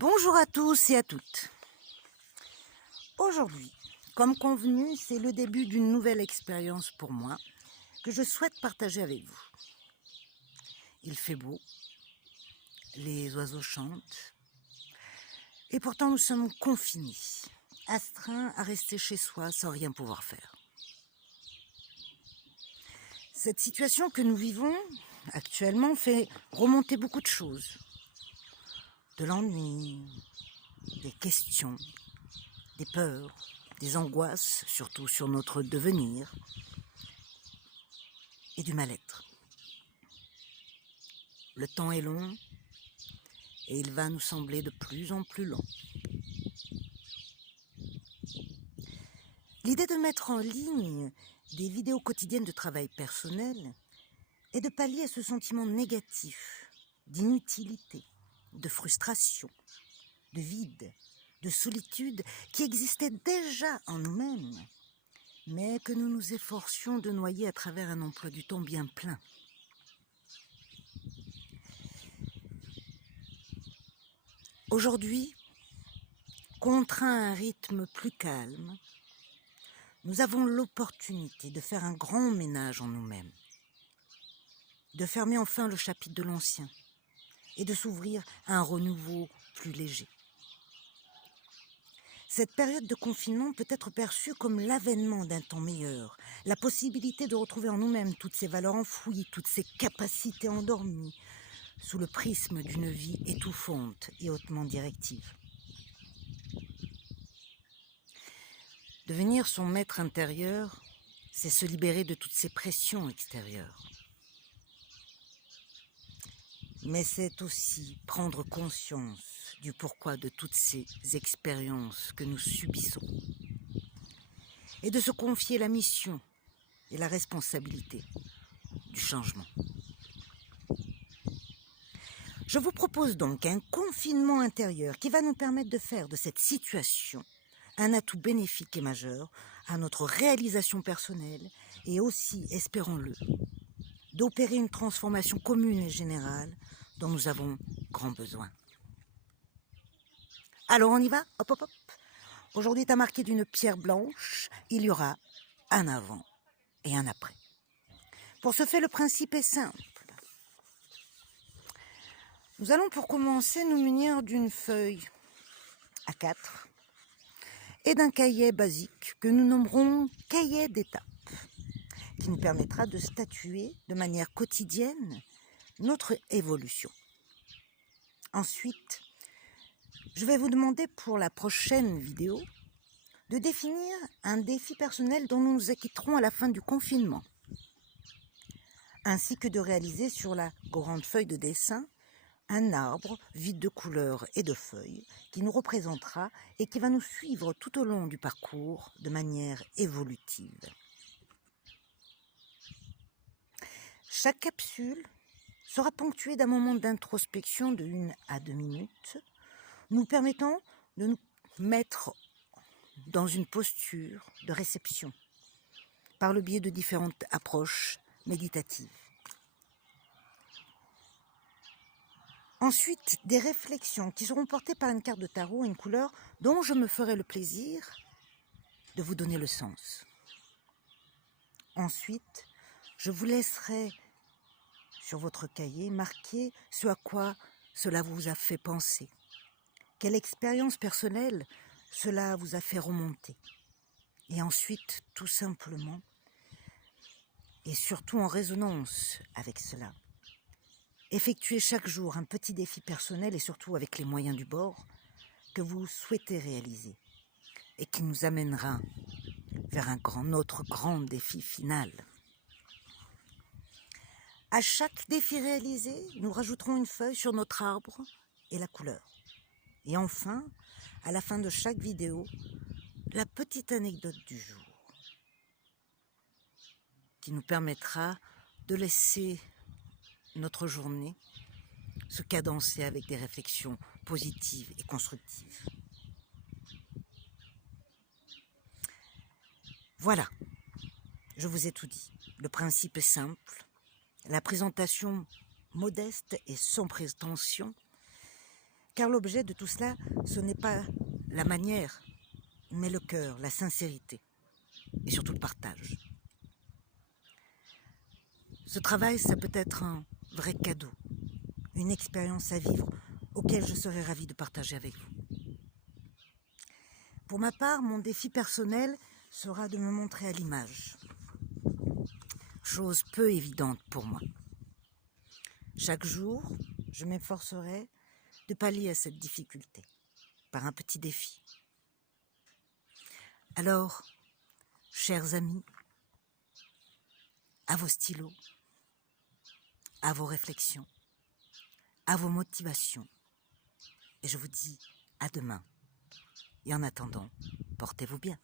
Bonjour à tous et à toutes. Aujourd'hui, comme convenu, c'est le début d'une nouvelle expérience pour moi que je souhaite partager avec vous. Il fait beau, les oiseaux chantent, et pourtant nous sommes confinés, astreints à rester chez soi sans rien pouvoir faire. Cette situation que nous vivons actuellement fait remonter beaucoup de choses. De l'ennui, des questions, des peurs, des angoisses, surtout sur notre devenir, et du mal-être. Le temps est long et il va nous sembler de plus en plus long. L'idée de mettre en ligne des vidéos quotidiennes de travail personnel est de pallier à ce sentiment négatif, d'inutilité, de frustration, de vide, de solitude qui existait déjà en nous-mêmes, mais que nous nous efforcions de noyer à travers un emploi du temps bien plein. Aujourd'hui, contraints à un rythme plus calme, nous avons l'opportunité de faire un grand ménage en nous-mêmes, de fermer enfin le chapitre de l'ancien et de s'ouvrir à un renouveau plus léger. Cette période de confinement peut être perçue comme l'avènement d'un temps meilleur, la possibilité de retrouver en nous-mêmes toutes ces valeurs enfouies, toutes ces capacités endormies, sous le prisme d'une vie étouffante et hautement directive. Devenir son maître intérieur, c'est se libérer de toutes ces pressions extérieures. Mais c'est aussi prendre conscience du pourquoi de toutes ces expériences que nous subissons et de se confier la mission et la responsabilité du changement. Je vous propose donc un confinement intérieur qui va nous permettre de faire de cette situation un atout bénéfique et majeur à notre réalisation personnelle et aussi, espérons-le, d'opérer une transformation commune et générale dont nous avons grand besoin. Alors on y va? Hop hop hop. Aujourd'hui est marqué d'une pierre blanche, il y aura un avant et un après. Pour ce faire, le principe est simple. Nous allons pour commencer nous munir d'une feuille A4 et d'un cahier basique que nous nommerons cahier d'étapes, qui nous permettra de statuer de manière quotidienne notre évolution. Ensuite, je vais vous demander pour la prochaine vidéo de définir un défi personnel dont nous nous acquitterons à la fin du confinement, ainsi que de réaliser sur la grande feuille de dessin un arbre vide de couleurs et de feuilles qui nous représentera et qui va nous suivre tout au long du parcours de manière évolutive. Chaque capsule sera ponctuée d'un moment d'introspection de 1 à 2 minutes, nous permettant de nous mettre dans une posture de réception par le biais de différentes approches méditatives. Ensuite, des réflexions qui seront portées par une carte de tarot et une couleur dont je me ferai le plaisir de vous donner le sens. Ensuite, je vous laisserai sur votre cahier marquer ce à quoi cela vous a fait penser. Quelle expérience personnelle cela vous a fait remonter. Et ensuite, tout simplement, et surtout en résonance avec cela, effectuez chaque jour un petit défi personnel et surtout avec les moyens du bord que vous souhaitez réaliser et qui nous amènera vers notre grand défi final. À chaque défi réalisé, nous rajouterons une feuille sur notre arbre et la couleur. Et enfin, à la fin de chaque vidéo, la petite anecdote du jour qui nous permettra de laisser notre journée se cadencer avec des réflexions positives et constructives. Voilà, je vous ai tout dit. Le principe est simple, la présentation modeste et sans prétention, Car l'objet de tout cela, ce n'est pas la manière, mais le cœur, la sincérité et surtout le partage. Ce travail, ça peut être un vrai cadeau, une expérience à vivre auquel je serais ravie de partager avec vous. Pour ma part, mon défi personnel sera de me montrer à l'image, chose peu évidente pour moi. Chaque jour, je m'efforcerai de pallier à cette difficulté par un petit défi. Alors, chers amis, à vos stylos, à vos réflexions, à vos motivations, et je vous dis à demain. Et en attendant, portez-vous bien.